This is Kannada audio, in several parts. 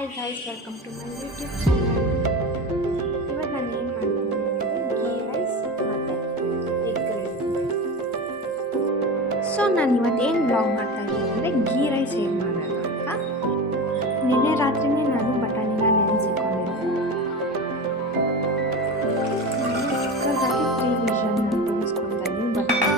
Hi guys, welcome to my YouTube channel. ಇವಾಗ ನಾನು ಏನು ಮಾಡಿದ್ದೀನಿ ಅಂದರೆ ಗೀ ರೈಸ್ ಮತ್ತು ಎಗ್ ರೈಸ್. ಸೊ ನಾನು ಇವತ್ತೇನು ಬ್ಲಾಗ್ ಮಾಡ್ತಾ ಇದ್ದೀನಿ ಅಂದರೆ ಗೀ ರೈಸ್ ಏನು ಮಾಡೋದು ಅಂತ. ನಿನ್ನೆ ರಾತ್ರಿನೇ ನಾನು ಬಟಾಣಿನ ನೆನೆಸಿಕೊಂಡಿದ್ದೆ. ಚಿಕ್ಕದಾಗಿ 3 ವಿಷನ್ ಕೂರಿಸ್ಕೊಳ್ತಾ ಇದ್ದೀನಿ. ಬಟಾಣಿ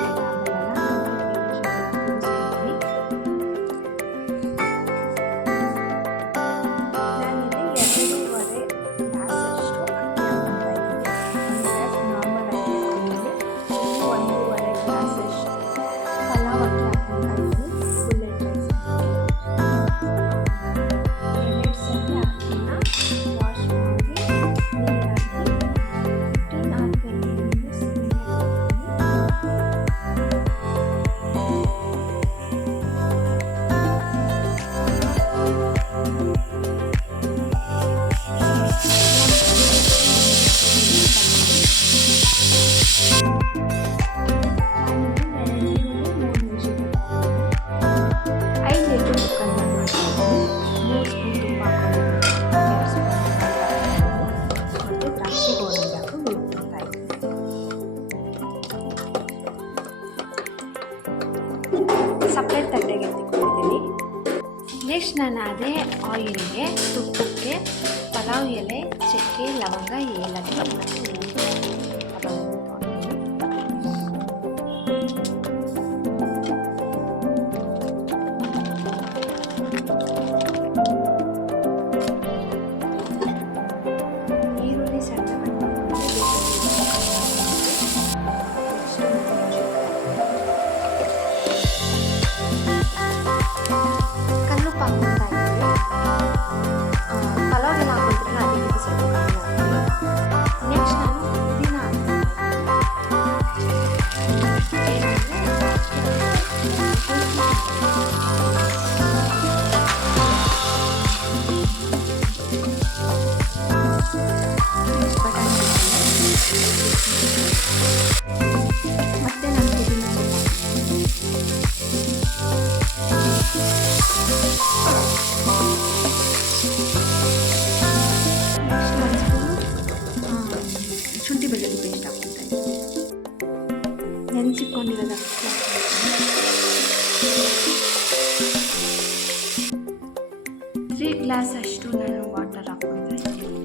ಸಪ್ರೇಟ್ ತಟ್ಟೆಗೆ ಎತ್ತಿಕೊಂಡಿದ್ದೀನಿ. ನೆಕ್ಸ್ಟ್ ನಾನು ಅದೇ ಆಯಿಲ್ಗೆ ತುಪ್ಪಕ್ಕೆ ಪಲಾವ್ ಎಲೆ, ಚಕ್ಕೆ, ಲವಂಗ, ಏಲಕ್ಕಿ ಮತ್ತು ಈರುಳ್ಳಿ ಸಣ್ಣ ಮತ್ತೆ ನಾನು ಪುದೀನ ಶುಂಠಿ ಬೆಳ್ಳುಳ್ಳಿ ಪೇಸ್ಟ್ ಹಾಕ್ಕೊಳ್ತಾ ಇದ್ದೀನಿ. ನೆನೆಸಿಕೊಂಡಿರೋದು 3 ಗ್ಲಾಸ್ ಅಷ್ಟು ನಾನು ವಾಟರ್ ಹಾಕ್ಕೊಳ್ತಾ ಇದ್ದೀನಿ.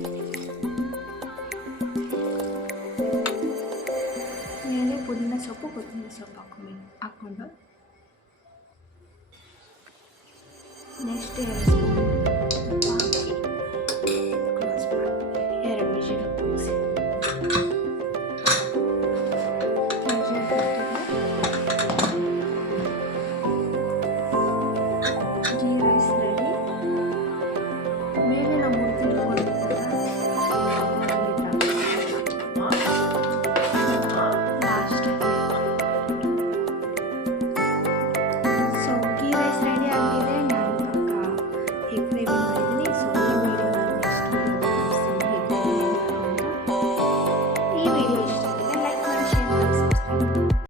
ಮೇಲೆ ಪುದೀನ ಸೊಪ್ಪು, ಕೊತ್ತಂಬರಿ ಸೊಪ್ಪು ಹಾಕ್ಕೊಂಡು ನೆಕ್ಸ್ಟ್ 2 ಸ್ಪೂನ್